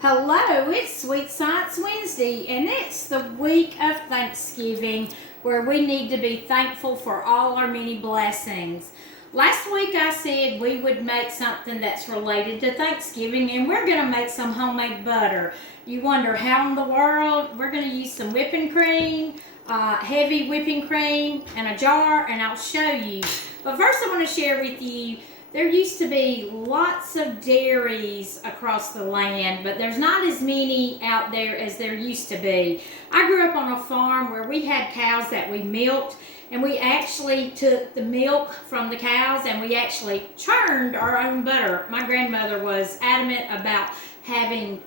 Hello, it's Sweet Science Wednesday, and it's the week of Thanksgiving where we need to be thankful for all our many blessings. Last week I said we would make something that's related to Thanksgiving, and we're going to make some homemade butter. You wonder how in the world? We're going to use some whipping cream, heavy whipping cream, and a jar, and I'll show you. But first I want to share with you, there used to be lots of dairies across the land, but there's not as many out there as there used to be. I grew up on a farm where we had cows that we milked, and we actually took the milk from the cows and we actually churned our own butter. My grandmother was adamant about having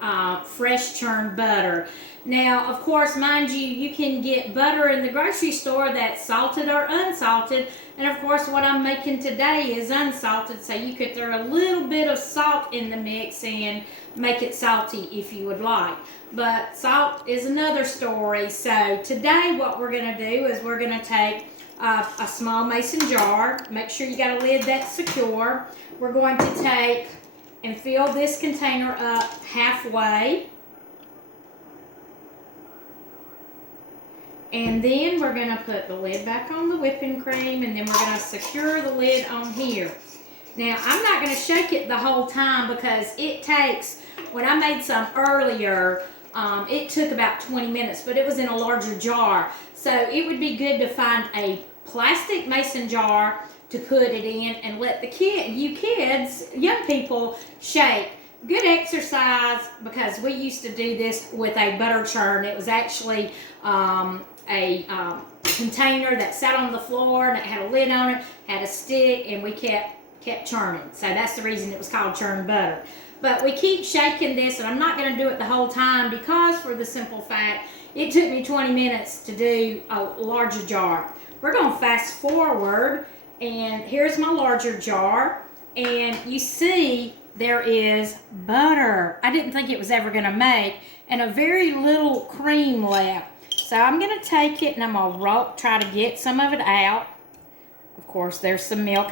fresh churned butter. Now, of course, mind you, you can get butter in the grocery store that's salted or unsalted. And of course, what I'm making today is unsalted, so you could throw a little bit of salt in the mix and make it salty if you would like. But salt is another story. So today what we're going to do is we're going to take a small mason jar. Make sure you got a lid that's secure. We're going to take and fill this container up halfway. And then we're going to put the lid back on the whipping cream, and then we're going to secure the lid on here. Now, I'm not going to shake it the whole time because it takes, when I made some earlier, it took about 20 minutes, but it was in a larger jar. So it would be good to find a plastic mason jar to put it in and let you kids, young people, shake. Good exercise, because we used to do this with a butter churn. It was actually a container that sat on the floor, and it had a lid on it, had a stick, and we kept churning. So that's the reason it was called churned butter. But we keep shaking this, and I'm not going to do it the whole time because, for the simple fact, it took me 20 minutes to do a larger jar. We're going to fast forward, and here's my larger jar, and you see there is butter. I didn't think it was ever going to make, and a very little cream left. So I'm going to take it and I'm going to try to get some of it out. Of course, there's some milk.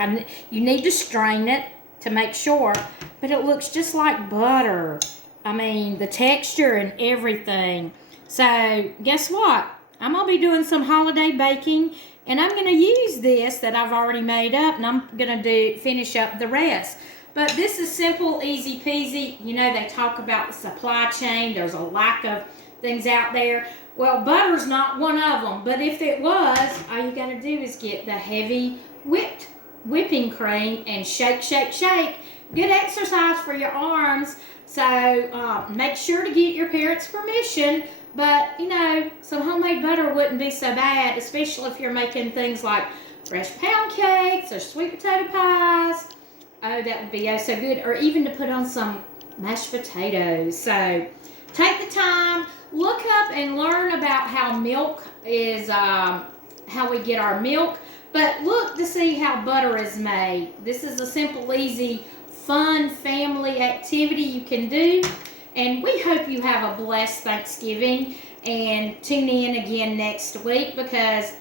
You need to strain it to make sure, but it looks just like butter. I mean, the texture and everything. So guess what? I'm going to be doing some holiday baking, and I'm going to use this that I've already made up, and I'm going to finish up the rest. But this is simple, easy peasy. You know, they talk about the supply chain. There's a lack of things out there. Well, butter's not one of them. But if it was, all you got to do is get the heavy whipping cream and shake, shake, shake. Good exercise for your arms. So make sure to get your parents' permission. But, you know, some homemade butter wouldn't be so bad, especially if you're making things like fresh pound cakes or sweet potato pies. Oh, that would be oh so good. Or even to put on some mashed potatoes. So take the time, look up and learn about how milk is, how we get our milk. But look to see how butter is made. This is a simple, easy, fun family activity you can do. And we hope you have a blessed Thanksgiving. And tune in again next week, because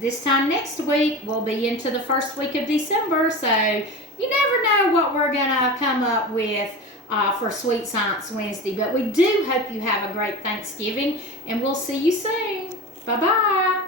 this time next week we'll be into the first week of December. So you never know what we're going to come up with for Sweet Science Wednesday. But we do hope you have a great Thanksgiving, and we'll see you soon. Bye-bye.